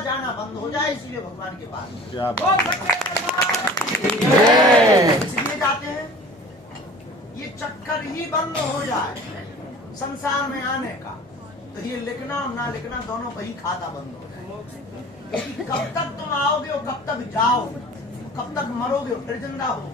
आना जाना बंद हो जाए, इसलिए भगवान के पास इसलिए जाते हैं। ये चक्कर ही बंद हो जाए संसार में आने का, तो ये लिखना और ना लिखना दोनों का ही खाता बंद हो जाए। क्योंकि कब तक तुम आओगे और कब तक जाओगे, कब तक मरोगे और फिर जिंदा हो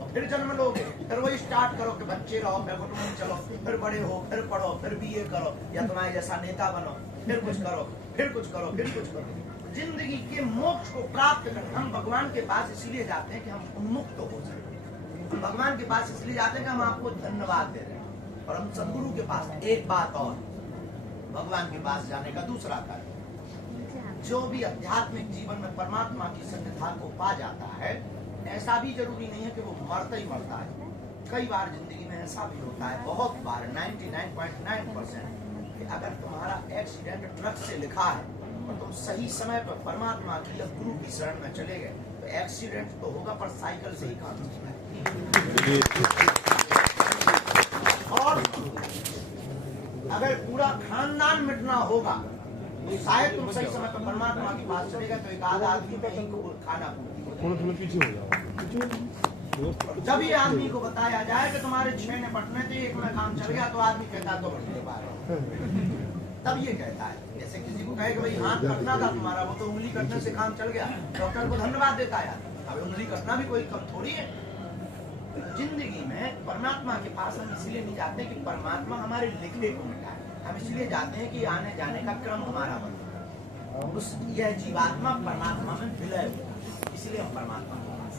और फिर जन्म लोगे, फिर वही स्टार्ट करो कि बच्चे रहो, कुटुंब चलो, फिर बड़े हो, फिर पढ़ो, फिर बीए करो, या तुम्हारे जैसा नेता बनो, फिर कुछ करो, फिर कुछ करो, फिर कुछ करो। जिंदगी के मोक्ष को प्राप्त कर हम भगवान के पास इसलिए जाते हैं कि हम उन्मुक्त हो सके। हम भगवान के पास इसलिए जाते हैं कि हम आपको धन्यवाद दे रहे हैं। और हम सदगुरु के पास, एक बात और, भगवान के पास जाने का दूसरा कारण, जो भी आध्यात्मिक जीवन में परमात्मा की सन्निधि को पा जाता है, ऐसा भी जरूरी नहीं है कि वो मरता ही मरता है। कई बार जिंदगी में ऐसा भी होता है, बहुत बार 99.9%, कि अगर तुम्हारा एक्सीडेंट ट्रक से लिखा है और तुम सही समय पर परमात्मा की या गुरु की शरण में चले गए, तो एक्सीडेंट तो होगा पर साइकिल से ही काम होगा। और अगर पूरा खानदान मिटना होगा, तो शायद तुम सही समय पर परमात्मा के पास चले गए, तो एक आध आदमी में ही खाना पीछे हो जाओ। जब ये आदमी को बताया जाए कि तुम्हारे 6 निपटने थे, एक में काम चल गया, तो आदमी कहता तो बढ़ने पा तब ये कहता है, जैसे किसी को कहे कि भाई हाथ कटना था तुम्हारा, वो तो उंगली कटने से काम चल गया, डॉक्टर को धन्यवाद देता है। अब उंगली कटना भी कोई कम थोड़ी है। जिंदगी में परमात्मा के पास हम इसलिए नहीं जाते कि परमात्मा हमारे लिखने को मिटाए, हम इसलिए जाते हैं कि आने जाने का क्रम हमारा बने, उस यह जीवात्मा परमात्मा में विलय हो, इसलिए हम परमात्मा के पास।